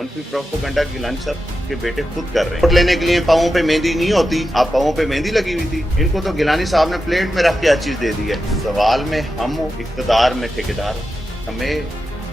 मंफी propaganda Gilani साहब के बेटे खुद कर रहे हैं। वोट लेने के लिए पाँवों पे मेहंदी नहीं होती, आप पाँवों पे मेहंदी लगी हुई थी। इनको तो गिलानी साहब ने प्लेट में रख के हर चीज दे दी है। सवाल में हम हो, इक्तदार में ठेकेदार हो, हमें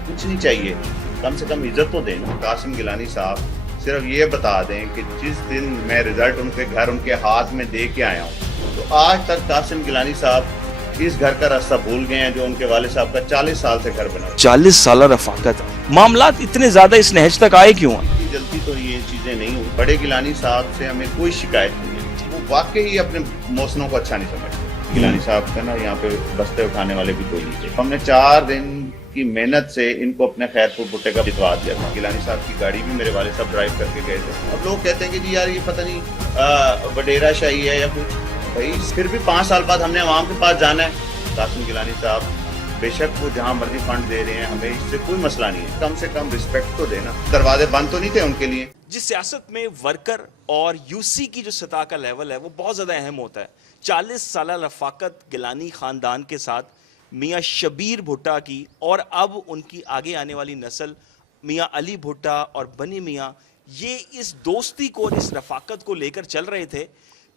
कुछ नहीं चाहिए, कम से कम इज्जत तो देना। कासिम गिलानी साहब सिर्फ ये बता दें कि जिस दिन मैं रिजल्ट उनके घर उनके हाथ में दे के आया हूँ, तो आज तक कासिम गिलानी साहब इस घर का रास्ता भूल गए हैं जो उनके वाले साहब का 40 साल से घर बना। 40 साल रफाकत, मामलात इतने ज्यादा इस नहज तक आए क्यों हैं? जल्दी तो ये चीजें नहीं हुई। बड़े गिलानी साहब से हमें कोई शिकायत नहीं है, वो वाकई अपने मौसनों को अच्छा नहीं समझते। गिलानी साहब का ना यहाँ पे बस्ते उठाने वाले भी कोई नहीं थे। हमने 4 दिन की मेहनत से इनको अपने खैरपुर भुट्टे का जितवा दिया था। गिलानी साहब की गाड़ी भी मेरे वाले साहब ड्राइव करके गए थे। अब लोग कहते हैं कि जी यार ये पता नहीं वडेरा शाही है या कुछ, भाई फिर भी 5 साल बाद हमने आवाम के पास जाना है। कासिम गिलानी साहब बेशक वो जहाँ मर्जी फंड दे रहे हैं, हमें इससे कोई मसला नहीं है, कम से कम रिस्पेक्ट तो देना। दरवाजे बंद तो नहीं थे उनके लिए। जिस सियासत में वर्कर और यूसी की जो सतह का लेवल है वो बहुत ज़्यादा अहम होता है। 40 साल रफाकत गिलानी ख़ानदान के साथ मियाँ शबीर भुट्टा की, और अब उनकी आगे आने वाली नस्ल मियाँ अली भुट्टा और बनी मियाँ, ये इस दोस्ती को, इस रफाकत को लेकर चल रहे थे।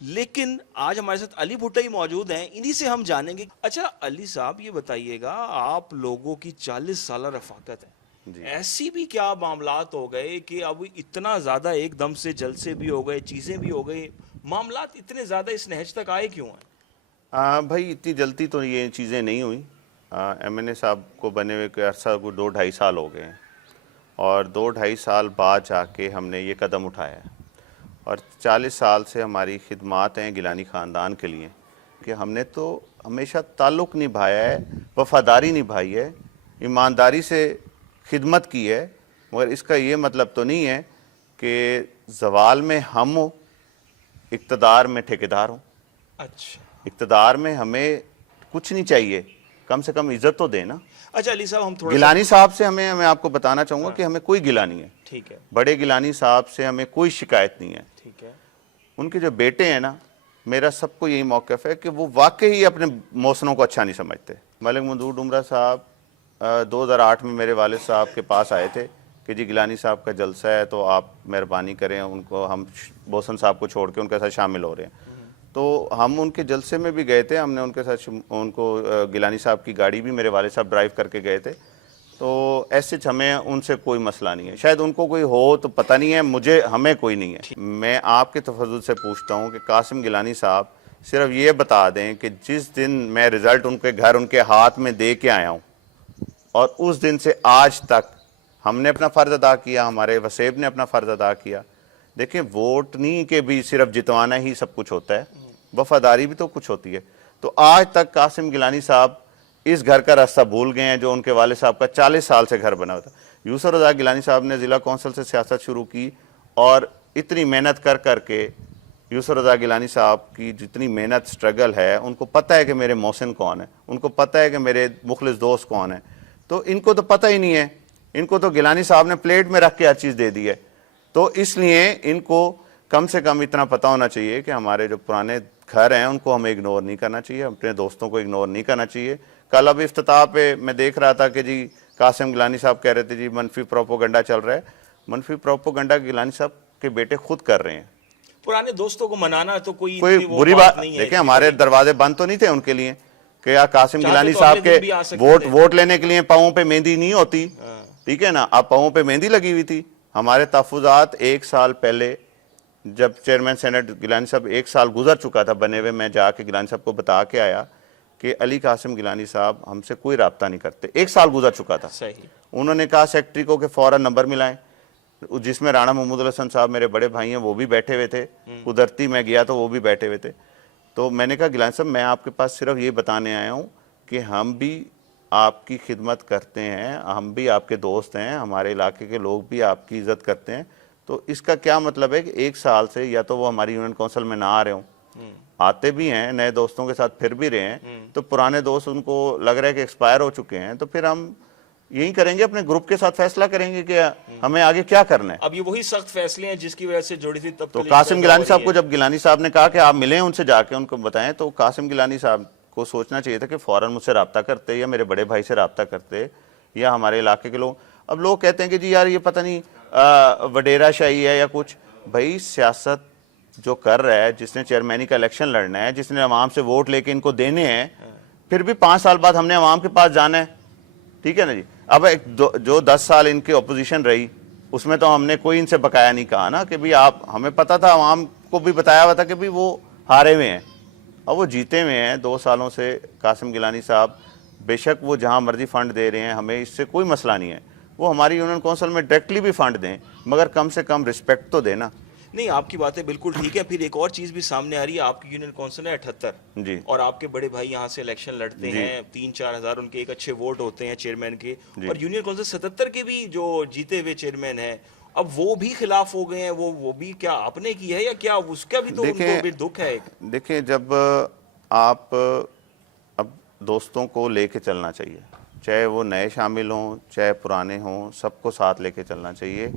लेकिन आज हमारे साथ अली भुट्टा ही मौजूद हैं, इन्हीं से हम जानेंगे। अच्छा अली साहब ये बताइएगा, आप लोगों की 40 साल रफाकत है, ऐसी भी क्या मामलात हो गए कि अब इतना ज़्यादा एकदम से जलसे भी हो गए, चीज़ें भी हो गई, मामलात इतने ज़्यादा इस नहज तक आए क्यों हैं? भाई इतनी जल्दी तो ये चीज़ें नहीं हुई। MNA साहब को बने हुए के अरसा को 2-2.5 साल हो गए हैं, और 2-2.5 साल बाद जाके हमने ये कदम उठाया है। और 40 साल से हमारी खिदमात हैं गिलानी ख़ानदान के लिए कि हमने तो हमेशा ताल्लुक़ निभाया है, वफ़ादारी निभाई है, ईमानदारी से खिदमत की है। मगर इसका ये मतलब तो नहीं है कि ज़वाल में हम हो, इक़्तिदार में ठेकेदार हो। अच्छा, इक़्तिदार में हमें कुछ नहीं चाहिए, कम से कम इज़्ज़त तो देना। अच्छा अली साहब, हम थोड़ा गिलानी साहब से मैं आपको बताना चाहूँगा कि हमें कोई गिला नहीं है। ठीक है, बड़े गिलानी साहब से हमें कोई शिकायत नहीं है। ठीक है। उनके जो बेटे हैं ना, मेरा सबको यही मौक़िफ़ है कि वो वाकई अपने मौसनों को अच्छा नहीं समझते। मलिक मंदूर डुमरा साहब 2008 में मेरे वालिद साहब के पास आए थे कि जी गिलानी साहब का जलसा है तो आप मेहरबानी करें, उनको हम बोसन साहब को छोड़ के उनके साथ शामिल हो रहे हैं। तो हम उनके जलसे में भी गए थे, हमने उनके साथ उनको गिलानी साहब की गाड़ी भी मेरे वालिद साहब ड्राइव करके गए थे। तो ऐसे हमें उनसे कोई मसला नहीं है, शायद उनको कोई हो तो पता नहीं है, मुझे हमें कोई नहीं है। मैं आपके तफज़ुल से पूछता हूँ कि कासिम गिलानी साहब सिर्फ ये बता दें कि जिस दिन मैं रिज़ल्ट उनके घर उनके हाथ में दे के आया हूँ, और उस दिन से आज तक हमने अपना फ़र्ज़ अदा किया, हमारे वसेब ने अपना फ़र्ज़ अदा किया। देखिए वोट नहीं कि भी सिर्फ जितवाना ही सब कुछ होता है, वफ़ादारी भी तो कुछ होती है। तो आज तक कासिम गिलानी साहब इस घर का रास्ता भूल गए हैं जो उनके वाले साहब का 40 साल से घर बना हुआ था। यूसुफ रज़ा गिलानी साहब ने ज़िला कौंसिल से सियासत शुरू की, और इतनी मेहनत कर करके यूसुफ रज़ा गिलानी साहब की जितनी मेहनत स्ट्रगल है, उनको पता है कि मेरे मोहसिन कौन है, उनको पता है कि मेरे मुखलिस दोस्त कौन है। तो इनको तो पता ही नहीं है, इनको तो गिलानी साहब ने प्लेट में रख के हर चीज़ दे दी है। तो इसलिए इनको कम से कम इतना पता होना चाहिए कि हमारे जो पुराने घर हैं उनको हमें इग्नोर नहीं करना चाहिए, अपने दोस्तों को इग्नोर नहीं करना चाहिए। कल अब इफ्तिताह पे मैं देख रहा था कि जी कासिम गिलानी साहब कह रहे थे जी मनफी प्रोपेगेंडा चल रहा है। मनफी प्रोपेगेंडा गिलानी साहब के बेटे खुद कर रहे हैं। पुराने दोस्तों को मनाना तो कोई बुरी बात नहीं है। देखिए हमारे दरवाजे बंद तो नहीं थे उनके लिए कि यार कासिम गिलानी साहब के वोट लेने के लिए पाँवों पे मेहंदी नहीं होती, ठीक है ना, अब पाँवों पे मेहंदी लगी हुई थी। हमारे तहफ़्फ़ुज़ात 1 साल पहले जब चेयरमैन सेनेट गिलानी साहब 1 साल गुजर चुका था बने हुए, मैं जाके गिलानी साहब को बता के आया कि अली कासिम गिलानी साहब हमसे कोई रब्ता नहीं करते। 1 साल गुजर चुका था। सही। उन्होंने उन्होंने कहा सेक्रेटरी को कि फ़ौरन नंबर मिलाएं, जिसमें राणा महमूद हसन साहब मेरे बड़े भाई हैं वो भी बैठे हुए थे। कुदरती मैं गया तो वो भी बैठे हुए थे। तो मैंने कहा गिलानी साहब मैं आपके पास सिर्फ ये बताने आया हूँ कि हम भी आपकी खिदमत करते हैं, हम भी आपके दोस्त हैं, हमारे इलाके के लोग भी आपकी इज़्ज़त करते हैं। तो इसका क्या मतलब है कि 1 साल से या तो वो हमारी यूनियन काउंसिल में ना आ रहे हों, आते भी हैं, नए दोस्तों के साथ फिर भी रहे हैं, तो पुराने दोस्त उनको लग रहा है कि एक्सपायर हो चुके हैं, तो फिर हम यही करेंगे, अपने ग्रुप के साथ फैसला करेंगे कि हमें आगे क्या करना है। अब ये वही सख्त फैसले हैं जिसकी वजह से जुड़ी थी तब। तो कासिम गिलानी साहब को जब गिलानी साहब ने कहा कि आप मिलें उनसे जाके उनको बताएं, तो कासिम गिलानी साहब को सोचना चाहिए था कि फ़ौरन मुझसे रब्ता करते, या मेरे बड़े भाई से रब्ता करते, या हमारे इलाके के लोग। اب لوگ کہتے ہیں کہ جی یار یہ پتہ نہیں وڈیرا شاہی ہے یا کچھ. بھائی سیاست جو کر رہا ہے, جس نے چیئرمینی کا الیکشن لڑنا ہے, جس نے عوام سے ووٹ لے کے ان کو دینے ہیں, پھر بھی 5 سال بعد ہم نے عوام کے پاس جانا ہے, ٹھیک ہے نا جی. اب جو 10 سال ان کی اپوزیشن رہی, اس میں تو ہم نے کوئی ان سے بقایا نہیں کہا نا کہ بھی آپ, ہمیں پتا تھا, عوام کو بھی بتایا ہوا تھا کہ بھی وہ ہارے ہوئے ہیں, اور وہ جیتے ہوئے ہیں 2 سالوں سے. قاسم گیلانی صاحب بے شک وہ جہاں مرضی فنڈ دے رہے ہیں, ہمیں اس سے کوئی مسئلہ نہیں ہے, وہ ہماری یونین کونسل میں ڈائریکٹلی بھی فنڈ دیں, مگر کم سے کم رسپیکٹ تو دینا. نہیں, آپ کی باتیں بالکل ٹھیک ہے. پھر ایک اور چیز بھی سامنے آ رہی ہے, آپ کی یونین کونسل ہے 78 جی, اور آپ کے بڑے بھائی یہاں سے الیکشن لڑتے ہیں, 3-4 ہزار ان کے ایک اچھے ووٹ ہوتے ہیں چیئرمین کے, اور یونین کونسل 77 کے بھی جو جیتے ہوئے چیئرمین ہیں, اب وہ بھی خلاف ہو گئے ہیں. وہ بھی کیا آپ نے کی ہے یا کیا اس کا بھی تو ان کو بھی دکھ ہے؟ دیکھیں جب آپ اب دوستوں کو لے کے چلنا چاہیے, چاہے وہ نئے شامل ہوں چاہے پرانے ہوں, سب کو ساتھ لے کے چلنا چاہیے,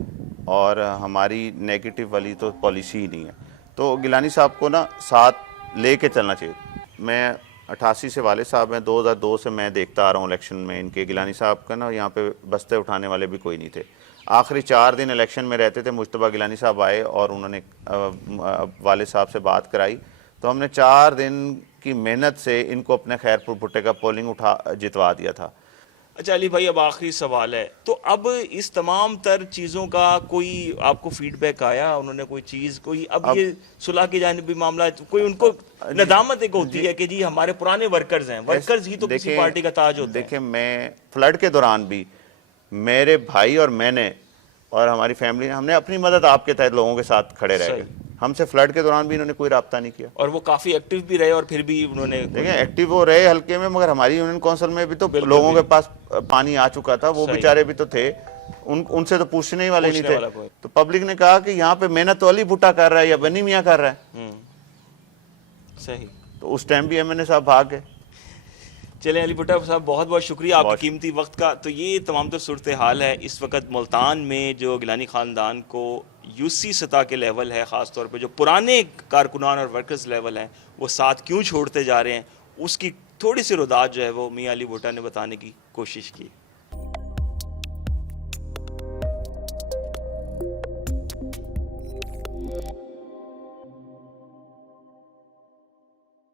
اور ہماری نیگیٹو والی تو پالیسی ہی نہیں ہے. تو گیلانی صاحب کو نا ساتھ لے کے چلنا چاہیے. میں 88 سے والد صاحب ہیں, 2002 سے میں دیکھتا آ رہا ہوں الیکشن میں ان کے. گیلانی صاحب کا نا یہاں پہ بستے اٹھانے والے بھی کوئی نہیں تھے. آخری 4 دن الیکشن میں رہتے تھے, مجتبیٰ گیلانی صاحب آئے اور انہوں نے والد صاحب سے بات کرائی, تو ہم نے 4 دن کی محنت سے ان کو اپنے خیرپور بھٹے کا پولنگ جتوا دیا تھا. اچھا علی بھائی, اب آخری سوال ہے, تو اب اس تمام تر چیزوں کا کوئی آپ کو فیڈ بیک آیا؟ انہوں نے کوئی چیز, کوئی اب یہ صلح کی جانبی معاملہ, کوئی ان کو ندامت ایک ہوتی ہے کہ جی ہمارے پرانے ورکرز ہیں, ورکرز ہی تو کسی پارٹی کا تاج ہوتے ہیں. دیکھیں میں فلڈ کے دوران بھی میرے بھائی اور میں نے اور ہماری فیملی نے, ہم نے اپنی مدد آپ کے تحت لوگوں کے ساتھ کھڑے رہ گئے. ہم سے فلڈ کے دوران بھی انہوں نے کوئی رابطہ نہیں کیا, اور وہ کافی ایکٹیو بھی رہے, اور پھر بھی انہوں نے دیکھیں ایکٹیو وہ رہے حلقے میں, مگر ہماری یونین کونسل میں بھی تو لوگوں کے پاس پانی آ چکا تھا, وہ بیچارے بھی تو تھے, ان سے تو پوچھنے ہی والے نہیں تھے. تو پبلک نے کہا کہ یہاں پہ محنت تو علی بھٹا کر رہا ہے یا بنی میاں کر رہا ہے. صحیح. تو اس ٹائم بھی ایم این اے صاحب بھاگ گئے. چلیں علی بھٹا صاحب, بہت بہت شکریہ آپ کی قیمتی وقت کا. تو یہ تمام تر صورتحال ہے اس وقت ملتان میں, جو گیلانی خاندان کو یو سی سطح کے لیول ہے, خاص طور پہ جو پرانے کارکنان اور ورکرز لیول ہیں وہ ساتھ کیوں چھوڑتے جا رہے ہیں, اس کی تھوڑی سی رداعت جو ہے وہ میاں علی بھٹا نے بتانے کی کوشش کی.